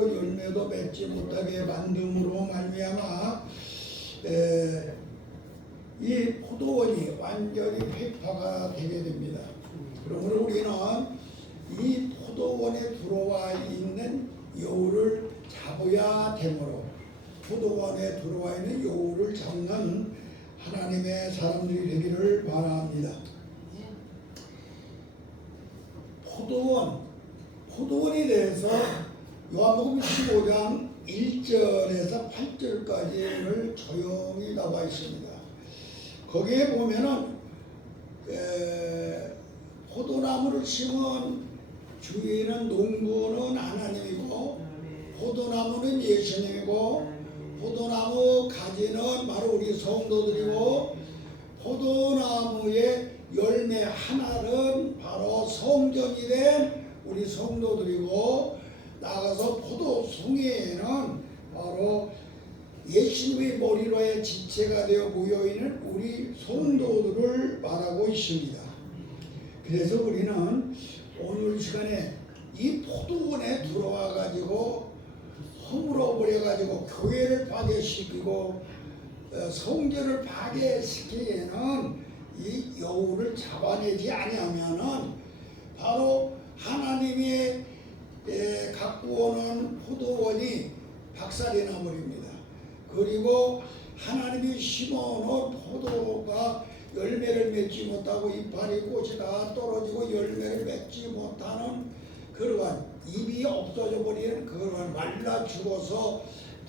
떨어지고 열매도 맺지 못하게 만듦으로 말미암아 이 포도원이 완전히 폐파가 되게 됩니다. 그러므로 우리는 이 포도원에 들어와 있는 여우를 잡아야 되므로 포도원에 들어와 있는 여우를 잡는 하나님의 사람들이 되기를 바랍니다. 포도원에 대해서 요한복음 15장 1절에서 8절까지를 조용히 나와 있습니다. 거기에 보면은 포도나무를 심은 주인은 농부는 하나님이고 포도나무는 예수님이고 포도나무 가지는 바로 우리 성도들이고 포도나무의 열매 하나는 바로 성전이 된 우리 성도들이고 나아가서 포도송이에는 바로 예수님의 머리로의 지체가 되어 모여있는 우리 성도들을 말하고 있습니다. 그래서 우리는 오늘 시간에 이 포도원에 들어와 가지고 허물어 버려 가지고 교회를 파괴시키고 성전을 파괴시키기에는 이 여우를 잡아내지 아니하면은 바로 하나님이 갖고 오는 포도원이 박살이 나버립니다. 그리고 하나님이 심어놓은 포도가 열매를 맺지 못하고 이파리 꽃이 다 떨어지고 열매를 맺지 못하는 그러한 잎이 없어져 버리는 그러한 말라 죽어서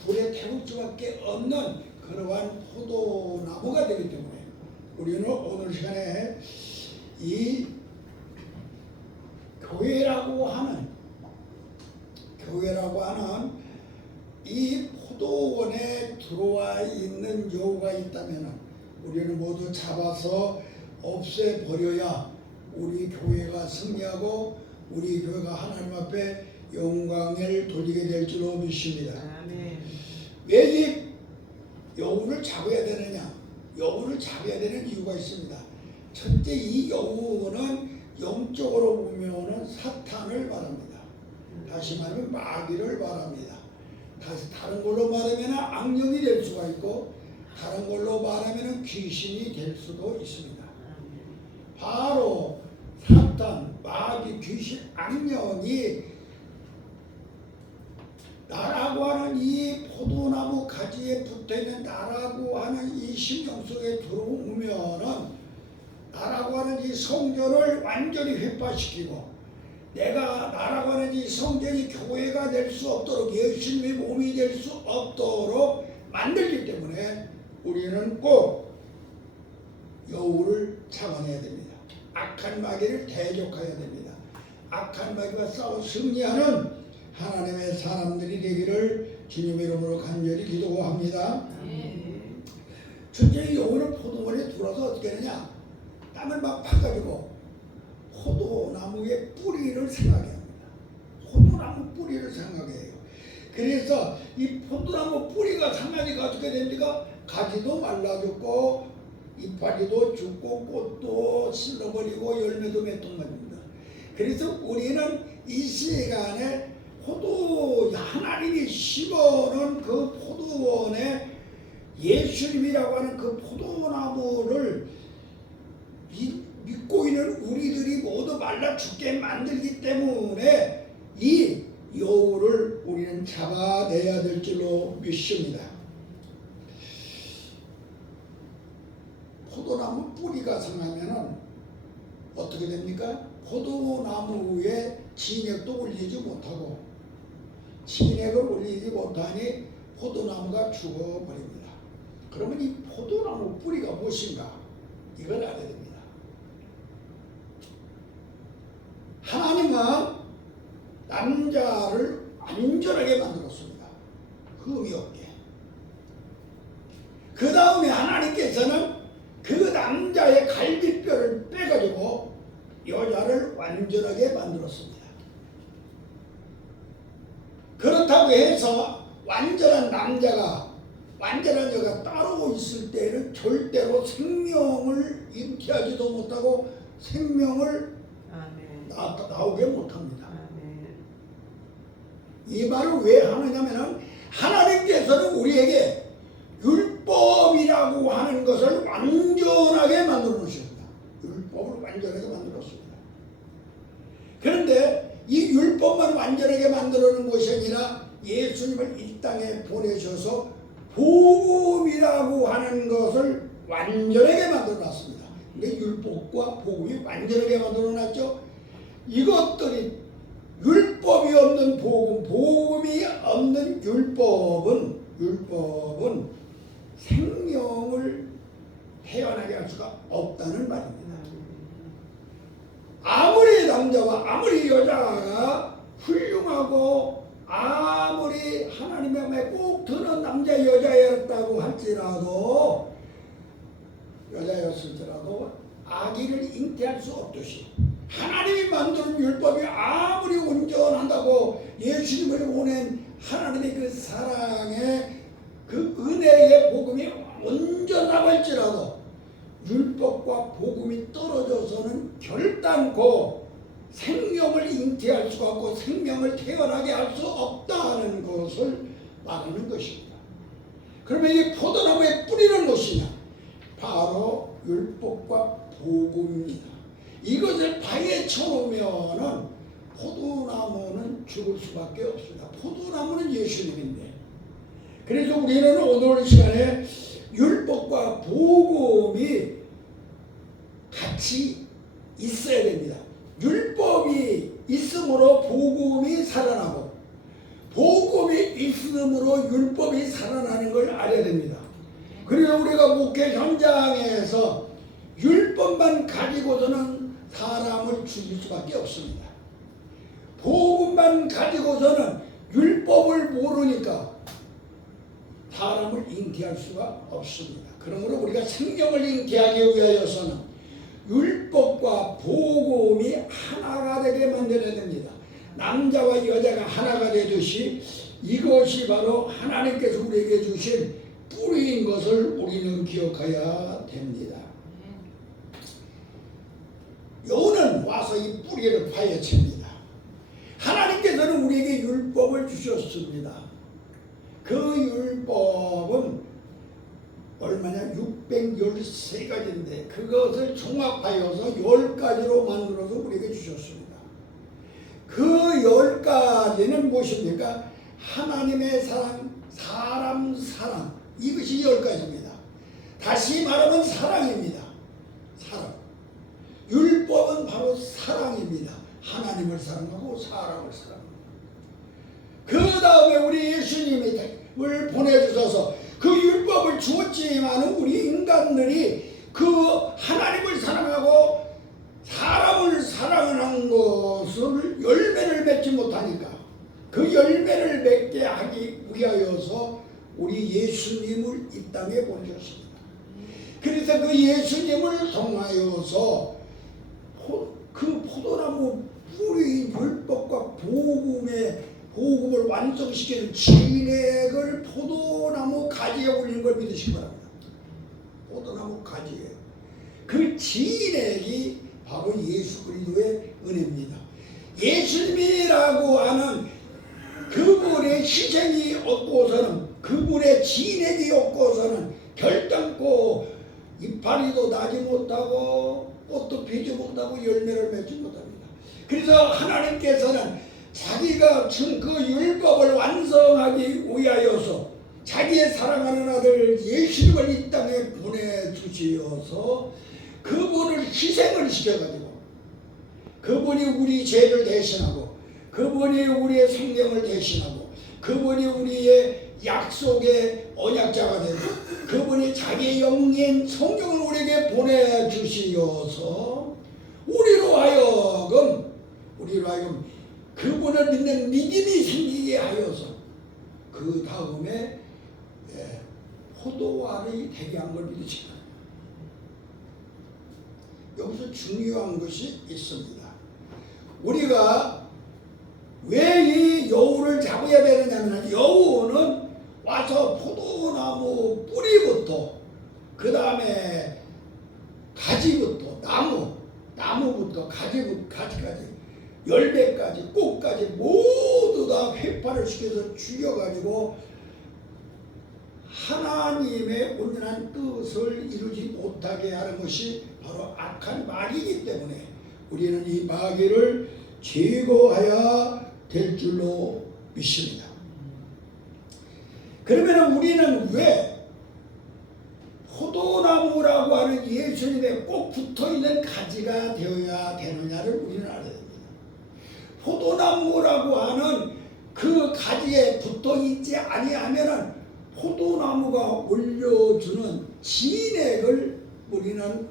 불에 태울 수밖에 없는 그러한 포도나무가 되기 때문에 우리는 오늘 시간에 이 교회라고 하는 이 포도원에 들어와 있는 여우가 있다면 우리는 모두 잡아서 없애버려야 우리 교회가 승리하고 우리 교회가 하나님 앞에 영광을 돌리게 될 줄로 믿습니다. 왜 이 여우를 잡아야 되느냐? 여우를 잡아야 되는 이유가 있습니다. 첫째, 이 여우는 영적으로 보면은 사탄을 말합니다. 다시 말하면 마귀를 말합니다. 다른 걸로 말하면 악령이 될 수가 있고 다른 걸로 말하면 귀신이 될 수도 있습니다. 바로 사탄, 마귀, 귀신, 악령이 나라고 하는 이 포도나무 가지에 붙어있는 나라고 하는 이 심령 속에 들어오면은 나라고 하는 이 성전을 완전히 회파시키고 내가 나라고 하는 이 성전이 교회가 될 수 없도록 예수님의 몸이 될 수 없도록 만들기 때문에 우리는 꼭 여우를 잡아내야 됩니다. 악한 마귀를 대적해야 됩니다. 악한 마귀와 싸워 승리하는 하나님의 사람들이 되기를 주님의 이름으로 간절히 기도합니다. 첫째, 여우는 포도원에 들어와서 어떻게 하느냐? 땅을 막 파가지고 포도나무의 뿌리를 생각해야 합니다. 포도나무 뿌리를 생각해요. 그래서 이 포도나무 뿌리가 상하니까 어떻게 됩니까? 가지도 말라졌고 이파리도 죽고 꽃도 실러버리고 열매도 맺동갑니다. 그래서 우리는 이 시간에 하나님이 심어놓은 그 포도원에 예수님이라고 하는 그 포도나무를 믿고 있는 우리들이 모두 말라 죽게 만들기 때문에 이 여우를 우리는 잡아내야 될 줄로 믿습니다. 포도나무 뿌리가 상하면 어떻게 됩니까? 포도나무에 진액도 올리지 못하고 진액을 올리지 못하니 포도나무가 죽어버립니다. 그러면 이 포도나무 뿌리가 무엇인가? 이걸 알아야 됩니다. 하나님은 남자를 안전하게 만들었습니다. 흠이 없게. 그 다음에 하나님께서는 그 남자의 갈비뼈를 빼가지고 여자를 완전하게 만들었습니다. 그렇다고 해서 완전한 남자가 완전한 여자가 따로 있을 때는 절대로 생명을 잉태하지도 못하고 생명을 나오게 못합니다. 이 말을 왜 하느냐면은 하나님께서는 우리에게 율법이라고 하는 것을 완전하게 만들어 놓으십니다. 율법을 완전하게 만들었습니다. 그런데 이 율법만 완전하게 만들어 놓은 것이 아니라 예수님을 이 땅에 보내셔서 복음이라고 하는 것을 완전하게 만들어 놨습니다. 근데 율법과 복음이 완전하게 만들어 놨죠. 이것들이 율법이 없는 복음, 복음이 없는 율법은 생명을 태어나게 할 수가 없다는 말입니다. 아무리 남자와 아무리 여자가 훌륭하고 아무리 하나님의 마음에 꼭 드는 남자 여자였다고 할지라도 여자였을지라도 아기를 잉태할 수 없듯이 하나님이 만든 율법이 아무리 온전한다고 예수님을 보낸 하나님의 그 사랑의 그 은혜의 복음이 온전하고 할지라도 율법과 복음이 떨어져서는 결단코 생명을 잉태할 수가 없고 생명을 태어나게 할 수 없다는 것을 말하는 것입니다. 그러면 이 포도나무의 뿌리는 무엇이냐? 바로 율법과 복음입니다. 이것을 파헤쳐 놓으면은 포도나무는 죽을 수밖에 없습니다. 포도나무는 예수님인데. 그래서 우리는 오늘 시간에 율법과 복음이 같이 있어야 됩니다. 율법이 있으므로 복음이 살아나고 복음이 있으므로 율법이 살아나는 걸 알아야 됩니다. 그리고 우리가 목회 현장에서 율법만 가지고서는 사람을 죽일 수밖에 없습니다. 복음만 가지고서는 율법을 모르니까 사람을 잉태할 수가 없습니다. 그러므로 우리가 생명을 잉태하기 위하여서는 율법과 복음이 하나가 되게 만들어야 됩니다. 남자와 여자가 하나가 되듯이 이것이 바로 하나님께서 우리에게 주신 뿌리인 것을 우리는 기억해야 됩니다. 여호는 와서 이 뿌리를 파헤칩니다. 하나님께서는 우리에게 율법을 주셨습니다. 그 율법은 얼마냐? 613가지인데 그것을 종합하여서 10가지로 만들어서 우리에게 주셨습니다. 그 10가지는 무엇입니까? 하나님의 사랑, 사람 사랑, 이것이 10가지입니다. 다시 말하면 사랑입니다. 사랑. 율법은 바로 사랑입니다. 하나님을 사랑하고 사람을 사랑합니다. 그 다음에 우리 예수님을 보내주셔서 그 율법을 주었지만 우리 인간들이 그 하나님을 사랑하고 사람을 사랑하는 것을 열매를 맺지 못하니까 그 열매를 맺게 하기 위하여서 우리 예수님을 이 땅에 보내셨습니다. 그래서 그 예수님을 통하여서 그 포도나무 뿌리인 율법과 복음을 완성시키는 진액을 포도나무 가지에 올리는 걸 믿으시기 바랍니다. 포도나무 가지에. 그 진액이 바로 예수 그리스도의 은혜입니다. 예수님이라고 하는 그분의 희생이 없고서는 그분의 진액이 없고서는 결단코 이파리도 나지 못하고 꽃도 피지 못하고 열매를 맺지 못합니다. 그래서 하나님께서는 자기가 준 그 율법을 완성하기 위하여서 자기의 사랑하는 아들 예수님을 이 땅에 보내주시어서 그분을 희생을 시켜가지고 그분이 우리 죄를 대신하고 그분이 우리의 생명을 대신하고 그분이 우리의 약속의 언약자가 되고 그분이 자기의 영인 성령을 우리에게 보내주시어서 우리로 하여금 그분을 믿는 믿음이 생기게 하여서 그 다음에 포도알이 되게 한 걸 믿으시기 바랍니다. 여기서 중요한 것이 있습니다. 우리가 왜 이 여우를 잡아야 되느냐면 여우는 와서 포도나무 뿌리부터 그 다음에 가지부터 나무부터 가지까지 열매까지 꽃까지 모두 다 회파를 시켜서 죽여가지고 하나님의 온전한 뜻을 이루지 못하게 하는 것이 바로 악한 마귀이기 때문에 우리는 이 마귀를 제거해야 될 줄로 믿습니다. 그러면 우리는 왜 포도나무라고 하는 예수님의 꼭 붙어있는 가지가 되어야 되느냐를 우리는 알아야 됩니다. 포도나무라고 하는 그 가지에 붙어있지 아니하면은 포도나무가 올려주는 진액을 우리는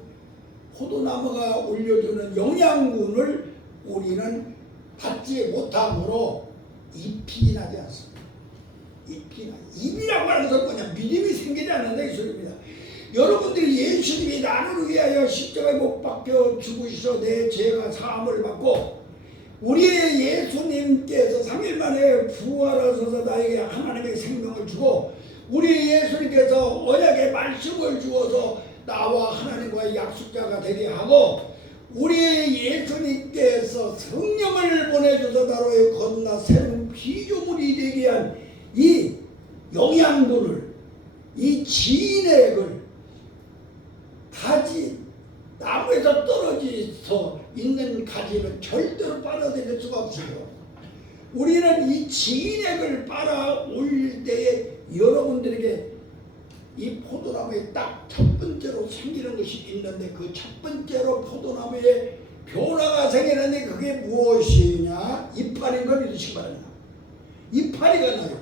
포도나무가 올려주는 영양분을 우리는 받지 못함으로 잎이 나지 않습니다. 잎이라고 하는 것은 뭐냐? 믿음이 생기지 않는다 이 소리입니다. 여러분들이 예수님이 나를 위하여 십자가에 못 박혀 죽으셔 내 죄가 사함을 받고 우리의 예수님께서 3일 만에 부활하셔서 나에게 하나님의 생명을 주고 우리 예수님께서 언약의 말씀을 주어서 나와 하나님과의 약속자가 되게 하고 우리 예수님께서 성령을 보내줘서 나로 건너 새로운 피조물이 되게 한 이 영양분을 이 진액을 가지 나무에서 떨어져서 있는 가지는 절대로 빨아들일 수가 없어요. 우리는 이 진액을 빨아 올릴 때에 여러분들에게 이 포도나무에 딱 첫 번째로 생기는 것이 있는데 그 첫 번째로 포도나무에 변화가 생기는데 그게 무엇이냐? 이파리인 걸 믿으시기 바랍니다. 이파리가 나요.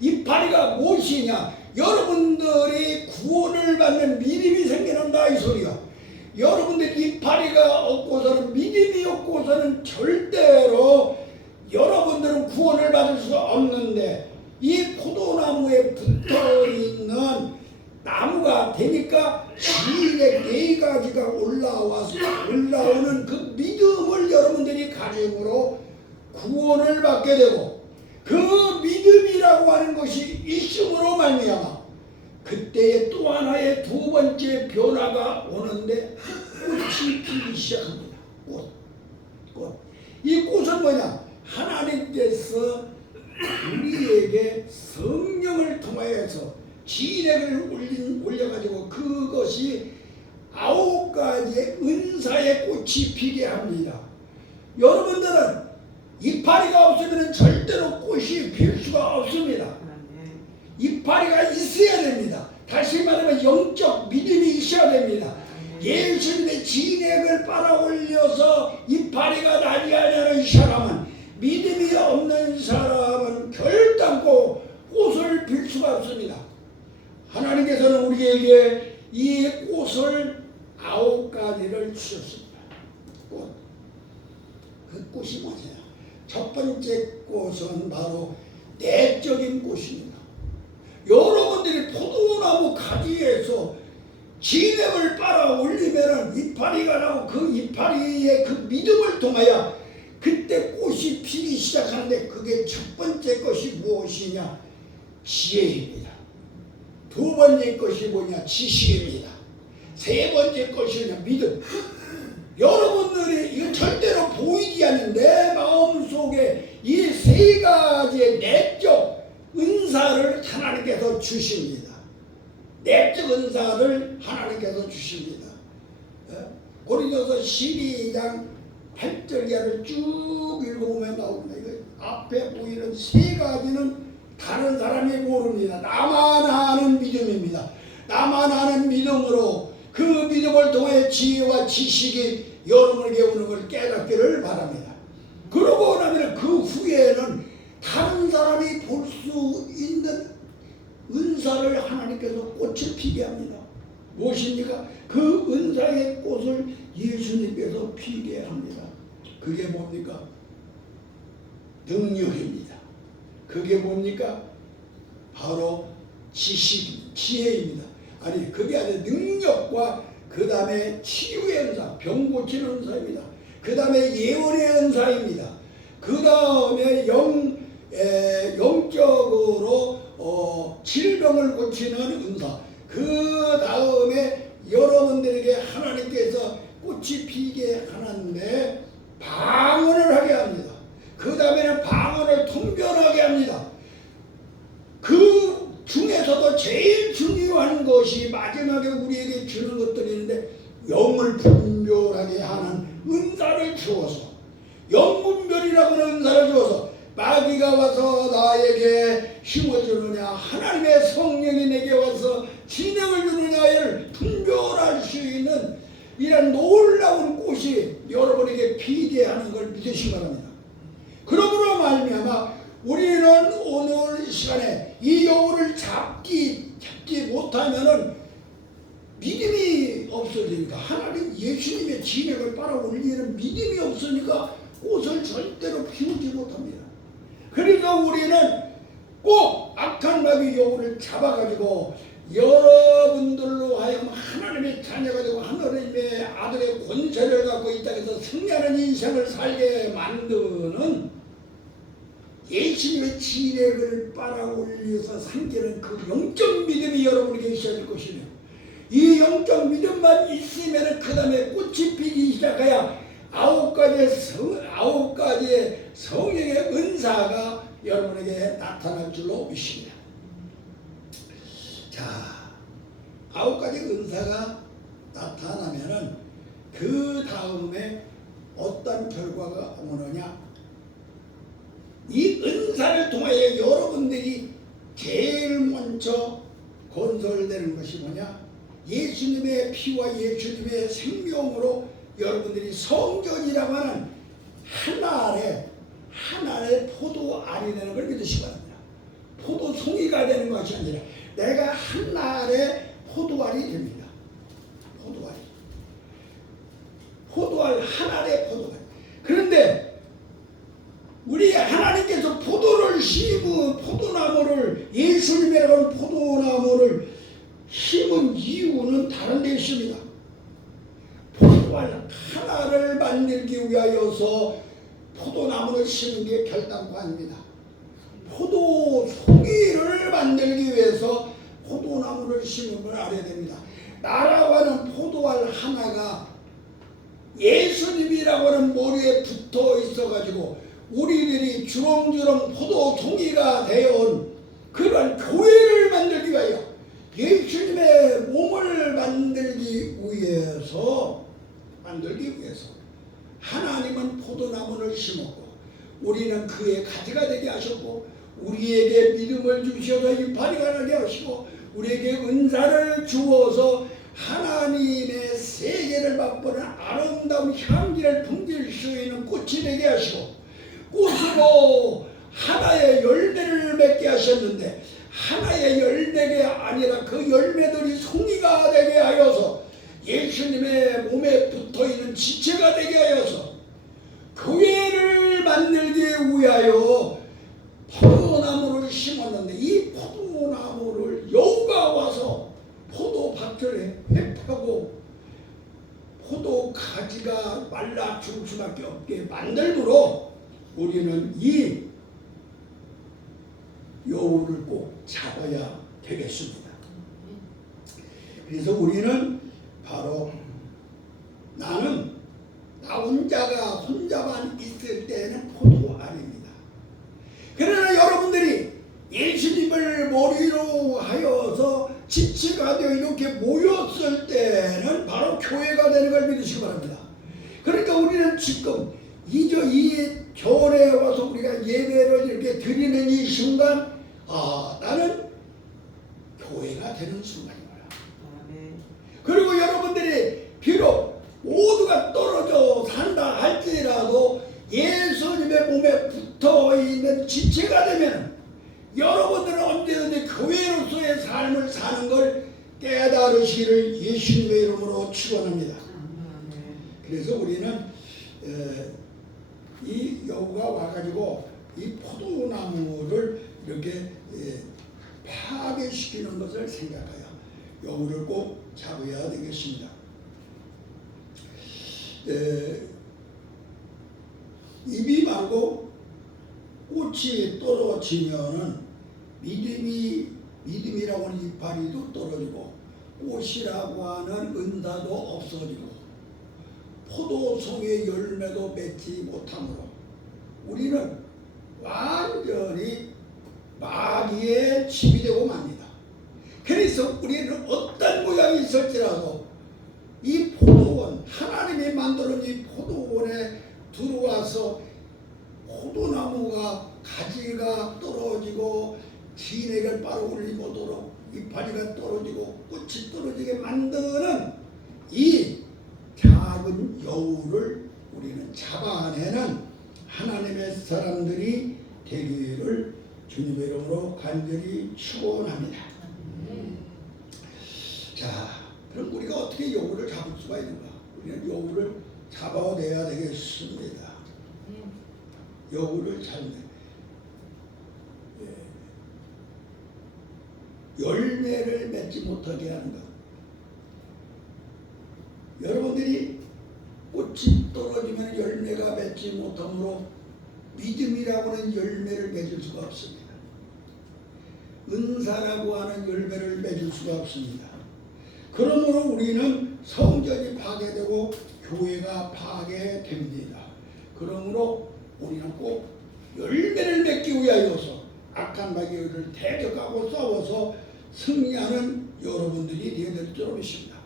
이파리가 무엇이냐? 여러분들이 구원을 받는 믿음이 생겨난다 이 소리야. 여러분들 이파리가 없고서는 믿음이 없고서는 절대로 여러분들은 구원을 받을 수 없는데 이 포도나무에 붙어있는 나무가 되니까 진액 4가지가 올라오는 그 믿음을 여러분들이 가짐으로 구원을 받게 되고 그 믿음이라고 하는 것이 있음으로 말미암아 그때에 또 하나의 두 번째 변화가 오는데 꽃이 피기 시작합니다. 꽃. 이 꽃은 뭐냐? 하나님께서 우리에게 성령을 통하여서 진액을 올려가지고 그것이 9가지의 은사의 꽃이 피게 합니다. 여러분들은 이파리가 없으면 절대로 꽃이 필 수가 없습니다. 이파리가 있어야 됩니다. 다시 말하면 영적 믿음이 있어야 됩니다. 예수님의 진액을 빨아올려서 이파리가 나지 않는 사람은 믿음이 없는 사람은 결단코 꽃을 필 수가 없습니다. 하나님께서는 우리에게 이 꽃을 9가지를 주셨습니다. 꽃. 그 꽃이 뭐냐? 첫 번째 꽃은 바로 내적인 꽃입니다. 여러분들이 포도나무 가지에서 진액을 빨아 올리면 이파리가 나고 그 이파리의 그 믿음을 통하여 그때 꽃이 피기 시작하는데 그게 첫 번째 것이 무엇이냐? 지혜입니다. 두 번째 것이 뭐냐? 지식입니다. 세 번째 것이 뭐냐? 믿음. 여러분들이 이거 절대로 보이지 않는 내 마음속에 이 3가지의 내적 은사를 하나님께서 주십니다. 내적 은사를 하나님께서 주십니다. 고린도서 12장 8절 이하를 쭉 읽어보면 나옵니다. 이거 앞에 보이는 3가지는 다른 사람이 모릅니다. 나만 아는 믿음입니다. 나만 아는 믿음으로 그 믿음을 통해 지혜와 지식이 여러분에게 오는 걸 깨닫기를 바랍니다. 그러고 나면 그 후에는 다른 사람이 볼 수 있는 은사를 하나님께서 꽃을 피게 합니다. 무엇입니까? 그 은사의 꽃을 예수님께서 피게 합니다. 그게 뭡니까? 능력입니다. 그게 뭡니까? 바로 지혜입니다. 아니 그게 아니라 능력과 그 다음에 치유의 은사, 병 고치는 은사입니다. 그 다음에 예언의 은사입니다. 그 다음에 영적으로 질병을 고치는 은사. 그 다음에 여러분들에게 하나님께서 꽃이 피게 하는데 방언을 하게 합니다. 제일 중요한 것이 마지막에 우리에게 주는 것들이 있는데 영을 분별하게 하는 은사를 주어서 영분별이라고 하는 은사를 주어서 마귀가 와서 나에게 심어주느냐 하나님의 성령이 내게 와서 진행을 주느냐를 분별할 수 있는 이런 놀라운 꽃이 여러분에게 비대하는 걸 믿으시기 바랍니다. 그러므로 말미암아 우리는 오늘 이 시간에 이 여우를 잡지 못하면은 믿음이 없어지니까 하나님 예수님의 진액을 빨아올리는 믿음이 없으니까 꽃을 절대로 피우지 못합니다. 그래서 우리는 꼭 악한 마귀 여우를 잡아가지고 여러분들로 하여금 하나님의 자녀가 되고 하나님의 아들의 권세를 갖고 이 땅에서 승리하는 인생을 살게 만드는 예수님의 진액을 빨아올려서 삼기는 그 영적 믿음이 여러분에게 있어야 될 것이네요. 이 영적 믿음만 있으면 그 다음에 꽃이 피기 시작해야 아홉 가지의 성령의 은사가 여러분에게 나타날 줄로 믿습니다. 자, 아홉 가지 은사가 나타나면은 그 다음에 어떤 결과가 오느냐? 이 은사를 통하여 여러분들이 제일 먼저 건설되는 것이 뭐냐? 예수님의 피와 예수님의 생명으로 여러분들이 성전이라고 하는 하나의 포도알이 되는 걸 믿으시기 바랍니다. 포도송이가 되는 것이 아니라 내가 하나의 포도알이 됩니다. 포도알 하나의 포도알. 그런데 우리 하나님께서 포도를 심은 포도나무를 예수님이라고 하는 포도나무를 심은 이유는 다른 데 있습니다. 포도알 하나를 만들기 위하여서 포도나무를 심은 게 결단코 아닙니다. 포도 송이를 만들기 위해서 포도나무를 심은 걸 알아야 됩니다. 나라고 하는 포도알 하나가 예수님이라고 하는 머리에 붙어 있어가지고 우리들이 주렁주렁 포도 송이가 되어온 그런 교회를 만들기 위하여 예수님의 몸을 만들기 위해서 하나님은 포도나무를 심었고 우리는 그의 가지가 되게 하셨고 우리에게 믿음을 주셔서 이파리가 나게 하시고 우리에게 은사를 주어서 하나님의 세계를 맛보는 아름다운 향기를 풍길 수 있는 꽃이 되게 하시고 꽃으로 하나의 열매를 맺게 하셨는데 하나의 열매가 아니라 그 열매들이 송이가 되게 하여서 예수님의 몸에 붙어있는 지체가 되게 하여서 교회를 만들기 위하여 포도나무를 심었는데 이 포도나무를 여우가 와서 포도밭을 회파고 포도 가지가 말라 죽을 수밖에 없게 만들므로 우리는 이 여우를 꼭 잡아야 되겠습니다. 그래서 우리는 바로 나는 나 혼자만 있을 때는 포도알입니다. 그러나 여러분들이 예수님을 머리로 하여서 지체가 되어 이렇게 모였을 때는 바로 교회가 되는 걸 믿으시기 바랍니다. 그러니까 우리는 지금 이 전에 와서 우리가 예배를 이렇게 드리는 이 순간 나는 교회가 되는 순간인 거야. 그리고 여러분들이 비록 모두가 떨어져 산다 할지라도 예수님의 몸에 붙어있는 지체가 되면 여러분들은 언제든지 교회로서의 삶을 사는 걸 깨달으시기를 예수님의 이름으로 축원합니다. 그래서 우리는 이 여우가 와가지고 이 포도나무를 이렇게 파괴시키는 것을 생각하여 여우를 꼭 잡아야 되겠습니다. 입이 말고 꽃이 떨어지면은 믿음이라고 하는 이파리도 떨어지고 꽃이라고 하는 은사도 없어지고 포도송의 열매도 맺지 못하므로 우리는 완전히 마귀의 집이 되고 맙니다. 그래서 우리는 어떤 모양이 있을지라도 이 포도원, 하나님이 만드는 이 포도원에 들어와서 포도나무가 가지가 떨어지고 진액을 빨아올리 못하도록 이파리가 떨어지고 꽃이 떨어지게 만드는 이 작은 여우를 우리는 잡아내는 하나님의 사람들이 되기를 주님의 이름으로 간절히 축원합니다. 자, 그럼 우리가 어떻게 여우를 잡을 수가 있는가? 우리는 여우를 잡아내야 되겠습니다. 여우를 잡는 열매를 맺지 못하게 하는 것. 여러분들이 꽃이 떨어지면 열매가 맺지 못하므로 믿음이라고 하는 열매를 맺을 수가 없습니다. 은사라고 하는 열매를 맺을 수가 없습니다. 그러므로 우리는 성전이 파괴되고 교회가 파괴됩니다. 그러므로 우리는 꼭 열매를 맺기 위하여서 악한 마귀를 대적하고 싸워서 승리하는 여러분들이 되어야 될 줄 믿습니다.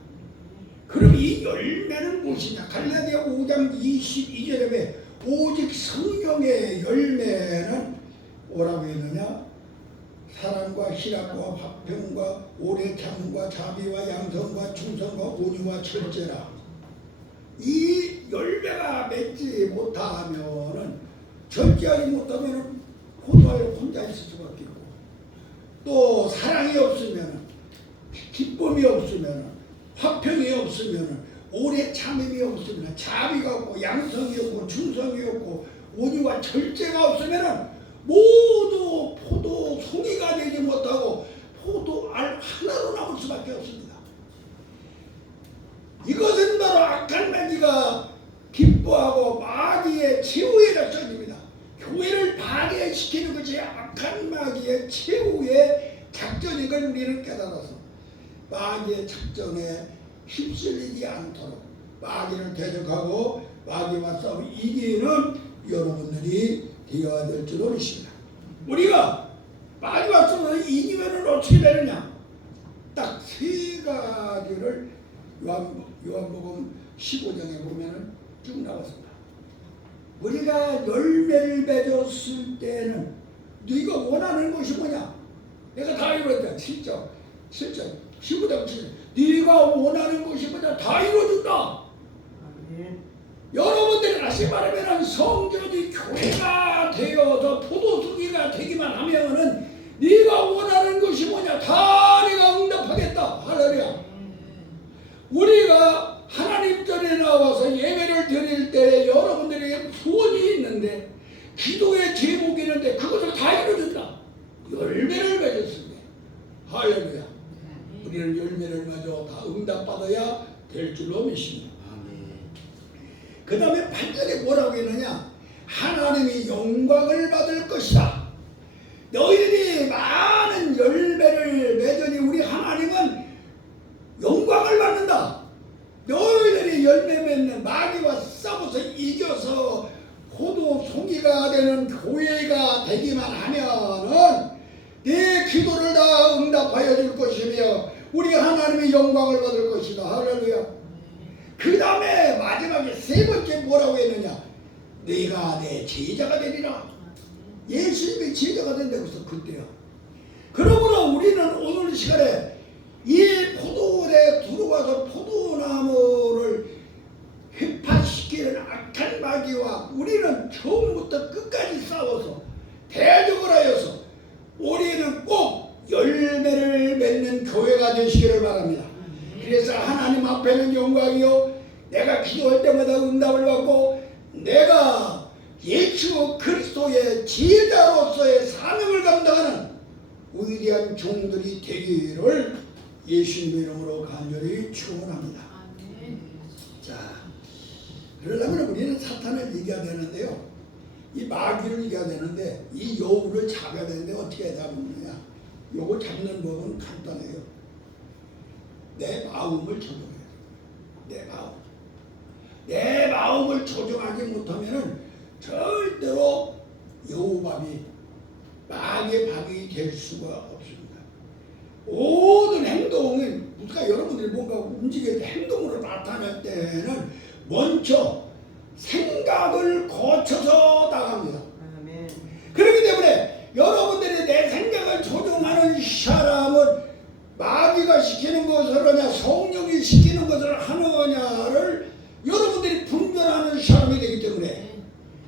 그럼 이 열매는 무엇이냐? 갈라디아 5장 22절에 보면 오직 성령의 열매는 뭐라고 했느냐? 사랑과 희락과 화평과 오래 참음과 자비와 양성과 충성과 온유와 절제라. 이 열매가 맺지 못하면은, 절제하지 못하면은 포도에 혼자 있을 수밖에 없고, 또 사랑이 없으면은, 기쁨이 없으면은, 화평이 없으면은, 오래 참음이 없으면, 자비가 없고 양성이 없고 충성이 없고 온유와 절제가 없으면은 모두 포도 송이가 되지 못하고 포도 알 하나로 남을 수밖에 없습니다. 이것은 바로 악한 마귀가 기뻐하고 마귀의 최후의 작전입니다. 교회를 파괴시키는 것이 악한 마귀의 최후의 작전인 걸 우리는 깨달아서 마귀의 작전에 휩쓸리지 않도록 마귀를 대적하고 마귀와 싸워 이기는 여러분들이 되어야 될 줄로 믿습니다. 우리가 마귀와 싸워 이기면은 어떻게 되느냐? 딱 세 가지를 요한복음 15장에 보면은 쭉 나왔습니다. 우리가 열매를 맺었을 때는 네가 원하는 것이 뭐냐? 내가 다 이루었다. 7절 15장 7절 네가 원하는 것이 뭐냐? 다 이루어준다. 여러분들이 다시 말하면 성전이 교회가 되어서 포도송이가 되기만 하면은 네가 원하는 것이 뭐냐? 다 내가 응답하겠다. 할렐루야. 우리가 하나님 전에 나와서 예배를 드릴 때 여러분들에게 소원이 있는데 기도의 제목이 있는데 그것을 다 이루어준다. 열매를 맺었습니다. 할렐루야. 우리는 열매를 맺어 다 응답받아야 될 줄로 믿습니다. 그 다음에 반전에 뭐라고 했느냐? 하나님이 영광을 받을 것이다. 너희들이 많은 열매를 맺으니 우리 하나님은 영광을 받는다. 너희들이 열매 맺는 마귀와 싸워서 이겨서 포도 송이가 되는 교회가 되기만 하면은 네 기도를 다 응답하여 줄 것이며 우리 하나님이 영광을 받을 것이다. 할렐루야. 그 다음에 마지막에 세 번째 뭐라고 했느냐? 네가 내 제자가 되리라. 예수님이 제자가 된다고 해서 그때야. 그러므로 우리는 오늘 시간에 이 포도원에 들어와서 포도나무를 휘파시키는 악한 마귀와 우리는 처음부터 끝까지 싸워서 대적을 하여서 우리는 꼭 열매를 맺는 교회가 되시기를 바랍니다. 그래서 하나님 앞에는 영광이요 내가 기도할 때마다 응답을 받고 내가 예수 그리스도의 제자로서의 사명을 감당하는 위대한 종들이 되기를 예수님의 이름으로 간절히 축원합니다. 자, 그러려면 우리는 사탄을 이겨야 되는데요. 이 마귀를 이겨야 되는데 이 여우를 잡아야 되는데 어떻게 잡느냐? 요거 잡는 법은 간단해요. 내 마음을 조정해야 돼. 내 마음을 조정하지 못하면은 절대로 여우밥이 마귀의 밥이 될 수가 없습니다. 모든 행동이 우리가 여러분들이 뭔가 움직일 때 행동으로 나타날 때는 먼저 생각을 거쳐서 나갑니다. 아멘. 그렇기 때문에 여러분들이 내 생각을 조종하는 사람은 마귀가 시키는 것을 하냐 성령이 시키는 것을 하느냐를 여러분들이 분별하는 사람이 되기 때문에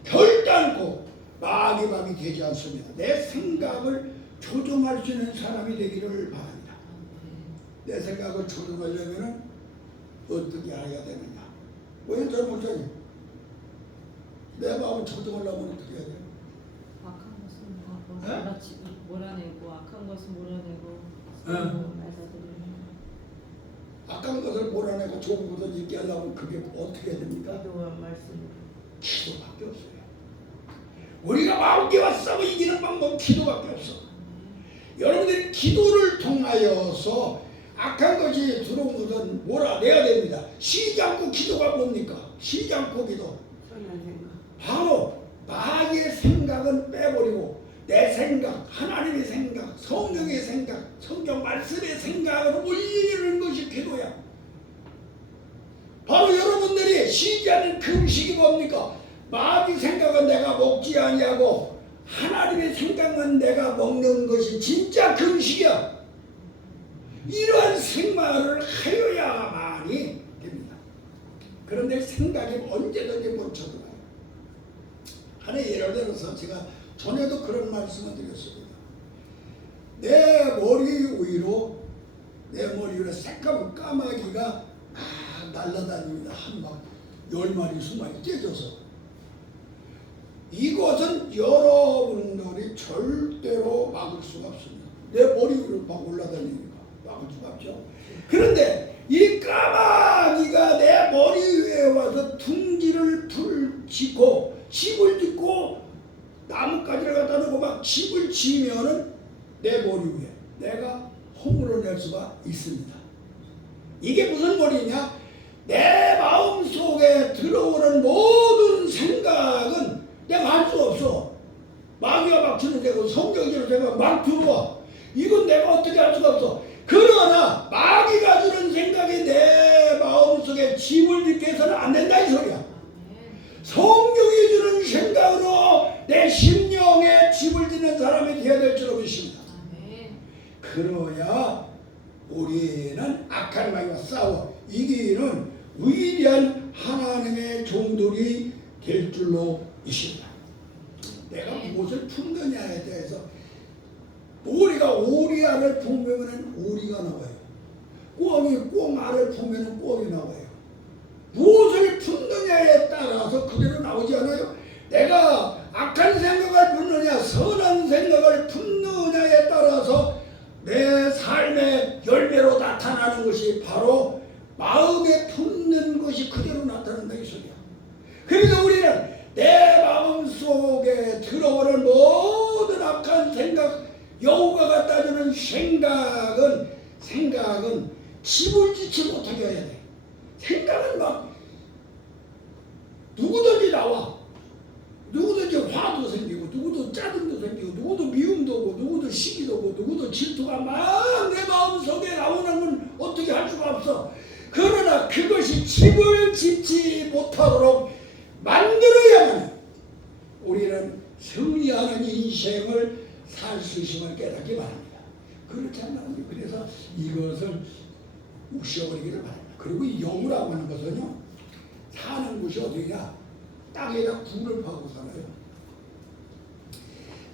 결단코 마귀 되지 않습니다. 내 생각을 조종할 수 있는 사람이 되기를 바랍니다. 내 생각을 조종하려면 어떻게 해야 되느냐? 왜 잘못하니? 내 마음을 조종하려면 어떻게 해야 돼요? 악한 것은 다 몰아내고 악한 것은 몰아내고 말씀드리는 악한 것을 몰아내고 좋은 것을 있게 하려면 그게 어떻게 해야 됩니까? 기도와 말씀으로. 기도밖에 없어요. 우리가 마귀와 싸워 이기는 방법은 기도밖에 없어. 여러분들이 기도를 통하여서 악한 것이 들어온 것은 몰아내야 됩니다. 쉬지 않고 기도가 뭡니까? 쉬지 않고 기도. 바로 마귀의 생각은 빼버리고 내 생각, 하나님의 생각, 성령의 생각, 성경 말씀의 생각으로 올리는 것이 기도야. 바로 여러분들이 쉬지 않는 금식이 뭡니까? 마귀 생각은 내가 먹지 아니하고 하나님의 생각만 내가 먹는 것이 진짜 금식이야. 이러한 생활을 하여야만이 됩니다. 그런데 생각이 언제든지 멈춰들어요. 하나 예를 들어서 제가 전에도 그런 말씀을 드렸습니다. 내 머리 위로 새까만 까마귀가 날아다닙니다. 한 막 10마리, 20마리 떼져서. 이것은 여러분들이 절대로 막을 수가 없습니다. 내 머리 위로 막 올라다니니까 막을 수가 없죠. 그런데 이 까마귀가 내 머리 위에 와서 둥지를 짓고 집을 짓고 나뭇가지를 갖다 놓고 막 집을 지으면은 내 머리 위에 내가 허물어낼 수가 있습니다. 이게 무슨 말이냐? 내 마음 속에 들어오는 모든 생각은 내가 할 수 없어. 마귀가 막 치는 데고 성경대로 내가 막 들어와. 이건 내가 어떻게 할 수가 없어. 그러나 마귀가 주는 생각이 내 마음 속에 집을 짓게 해서는 안 된다 이 소리야. 성령이 주는 생각으로 내 심령에 집을 짓는 사람이 되어야 될 줄 믿습니다. 그러야 우리는 악한 마귀와 싸워 이기는 위대한 하나님의 종들이 될 줄로 믿습니다. 내가 무엇을 품느냐에 대해서 오리가 오리알을 품으면 오리가 나와요. 꿩이 꿩알을 품으면 꿩이 나와요. 무엇을 품느냐에 따라서 그대로 나오지 않아요? 내가 악한 생각을 품느냐 선한 생각을 품느냐에 따라서 내 삶의 열매로 나타나는 것이 바로 마음에 품는 것이 그대로 나타난다 이 소리야. 그래서 우리는 내 마음 속에 들어오는 모든 악한 생각, 여호와가 따주는 생각은 집을 짓지 못하게 해야 돼. 생각은 막 누구든지 나와. 누구든지 화도 생기고 누구도 짜증도 생기고 누구도 미움도 오고 누구도 시기도 오고 누구도 질투가 막 내 마음속에 나오는 건 어떻게 할 수가 없어. 그러나 그것이 집을 짓지 못하도록 만들어야만 우리는 승리하는 인생을 살 수 있음을 깨닫기 바랍니다. 그렇지 않나요? 그래서 이것을 무시해버리기를 바랍니다. 그리고 이 영우라고 하는 것은요, 사는 곳이 어디냐? 땅에다 굴을 파고 살아요.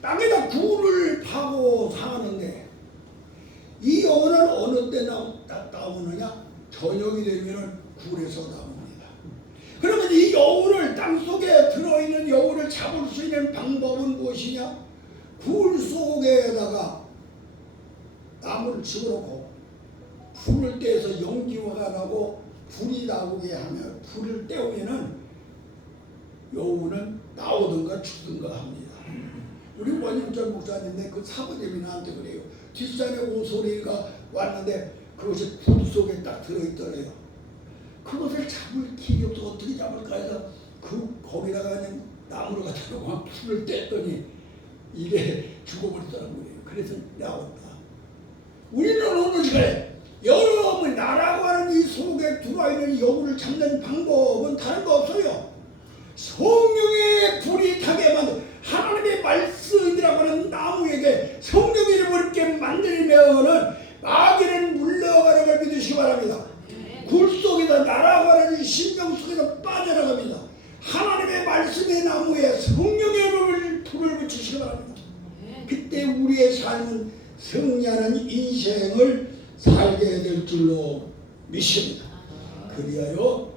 땅에다 굴을 파고 사는데 이 영혼은 어느 때 나오느냐? 저녁이 되면 굴에서 나옵니다. 그러면 이 여우를 땅속에 들어있는 여우를 잡을 수 있는 방법은 무엇이냐? 굴 속에다가 나무를 집어넣고 불을 떼서 연기가 나고 불이 나오게 하면 불을 떼우면은 여우는 나오든가 죽든가 합니다. 우리 원영철 목사님네 그 사부님이 나한테 그래요. 뒷산에 오소리가 왔는데 그것이 불 속에 딱 들어있더래요. 그것을 잡을 길이 없어 어떻게 잡을까 해서 거기다가 그냥 나무를 갖다 놓고 막 불을 뗐더니 이게 죽어버리더라는 거예요. 그래서 나왔다. 그래서 그 불을 우리는 오늘 시간에 여러분 나라고 하는 이 속에 들어와 있는 여우를 잡는 방법은 다른 거 없어요. 성령의 불이 타게 만든 하나님의 말씀이라고 하는 나무에게 성령의 이름을 이렇게 만들면은 마귀는 물러가는 걸 믿으시기 바랍니다. 굴 속에서 나라고 하는 이 심령 속에서 빠져나갑니다. 하나님의 말씀의 나무에 성령의 이름을 불을 붙이시기 바랍니다. 그때 우리의 삶은 승리하는 인생을 살게 될 줄로 믿습니다. 그리하여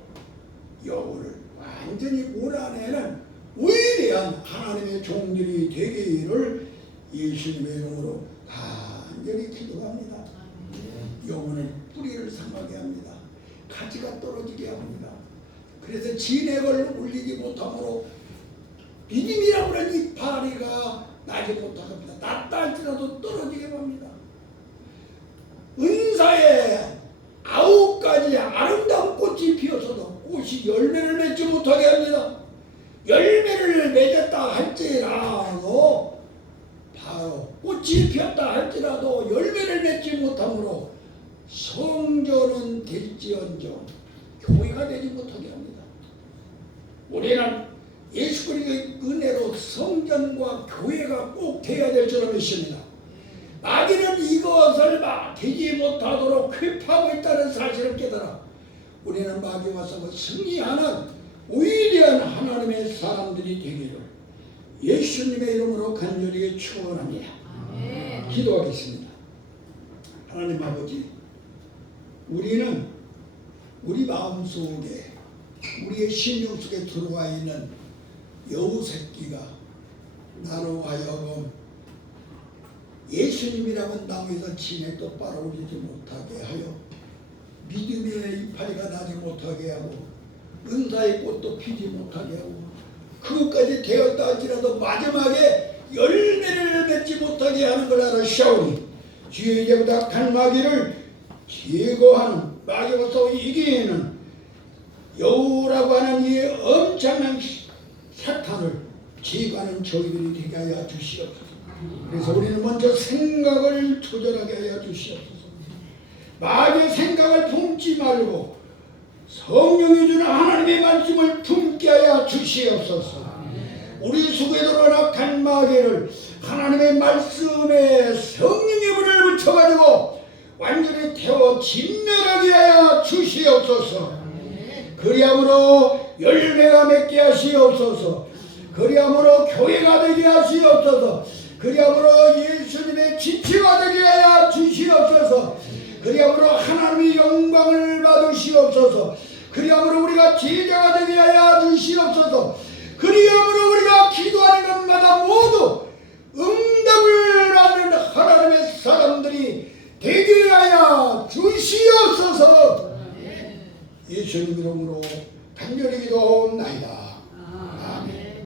여우를 완전히 몰아내는 위대한 하나님의 종들이 되기를 예수님의 이름으로 간절히 기도합니다. 여우는 뿌리를 상하게 합니다. 가지가 떨어지게 합니다. 그래서 진액을 올리지 못함으로 믿음이라고 하는 이파리가 나지 못하게 합니다. 낫다 할지라도 떨어지게 합니다. 은사에 9가지 아름다운 꽃이 피어서도 꽃이 열매를 맺지 못하게 합니다. 열매를 맺었다 할지라도 바로 꽃이 피었다 할지라도 열매를 맺지 못하므로 성전은 될지언정 교회가 되지 못하게 합니다. 우리는 예수 그리스도의 은혜로 성전과 교회가 꼭 되어야 될 줄로 믿습니다. 마귀는 이것을 되지 못하도록 회파하고 있다는 사실을 깨달아 우리는 마귀와 싸워 승리하는 위대한 하나님의 사람들이 되기를 예수님의 이름으로 간절히 축원합니다. 기도하겠습니다. 하나님 아버지, 우리는 우리 마음속에 우리의 심령 속에 들어와 있는 여우 새끼가 나로 하여금 예수님이라는 나무에서 진에 똑바로 오르지 못하게 하여 믿음의 이파리가 나지 못하게 하고 은사의 꽃도 피지 못하게 하고 그것까지 되었다 할지라도 마지막에 열매를 맺지 못하게 하는 걸 알아시오니 주의 이제부터 악한 마귀를 제거하는 마귀로서 이기는 여우라고 하는 이 엄청난 사탄을 제거하는 저희들이 되게 하여 주시옵소서. 그래서 우리는 먼저 생각을 조절하게 하여 주시옵소서. 마귀의 생각을 품지 말고 성령이 주는 하나님의 말씀을 품게 하여 주시옵소서. 우리 속에 들어온 악한 마귀를 하나님의 말씀에 성령의 불을 붙여가지고 완전히 태워 진멸하게 하여 주시옵소서. 그리함으로 열매가 맺게 하시옵소서. 그리함으로 교회가 되게 하시옵소서. 그리함으로 예수님의 지체가 되게 하여 주시옵소서. 그리함으로 하나님의 영광을 받으시옵소서. 그리함으로 우리가 제자가 되게 하여 주시옵소서. 그리함으로 우리가 기도하는 것마다 모두 응답을 받는 하나님의 사람들이 되게 하여 주시옵소서. 예수님 이름으로 간절히 기도하옵나이다.